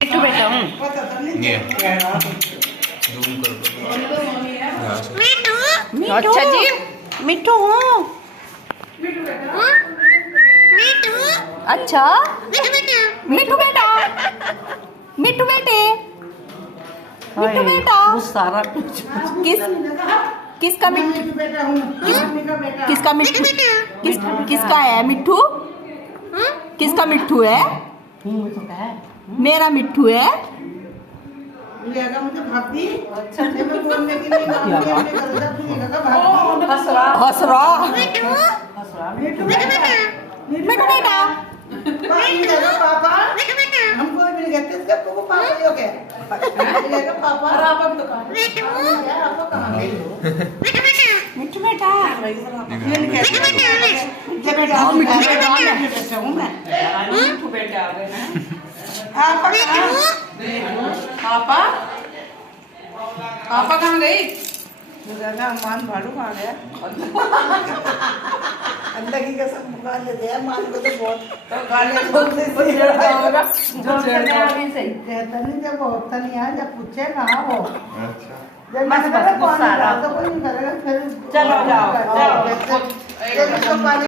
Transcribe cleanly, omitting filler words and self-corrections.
मिट्टू बेटा हूँ। ये जूम कर दो। मिट्टू अच्छा जी मिट्टू हूँ। अच्छा मिट्टू बेटा मिट्टू बेटे मिट्टू बेटा सारा किसका मिट्टू किसका मिट्टू किसका है मिट्टू किसका मिट्टू है मेरा मिट्टू है। मुझे भाभी अच्छा बोलने की नहीं हंस रहा मिट्टू बेटा पापा हमको भी नहीं कहते इसका को पापा ही हो गया पापा और आप तो कहां आप कहां गए हो मिट्टू बेटा ये नहीं कहते जब बेटा हूं मैं मिट्टू बेटा आ गए ना पापा पापा कहाँ गई मान भाड़ू कहाँ गया अल्लाह की कसम मान लेते हैं मान को तो बहुत गालियां बोलते कहता नहीं जब होता नहीं है जब पूछे कहाँ हो जब मैंने कहा पानी डाल तो कोई नहीं करेगा फिर चलो जाओ पानी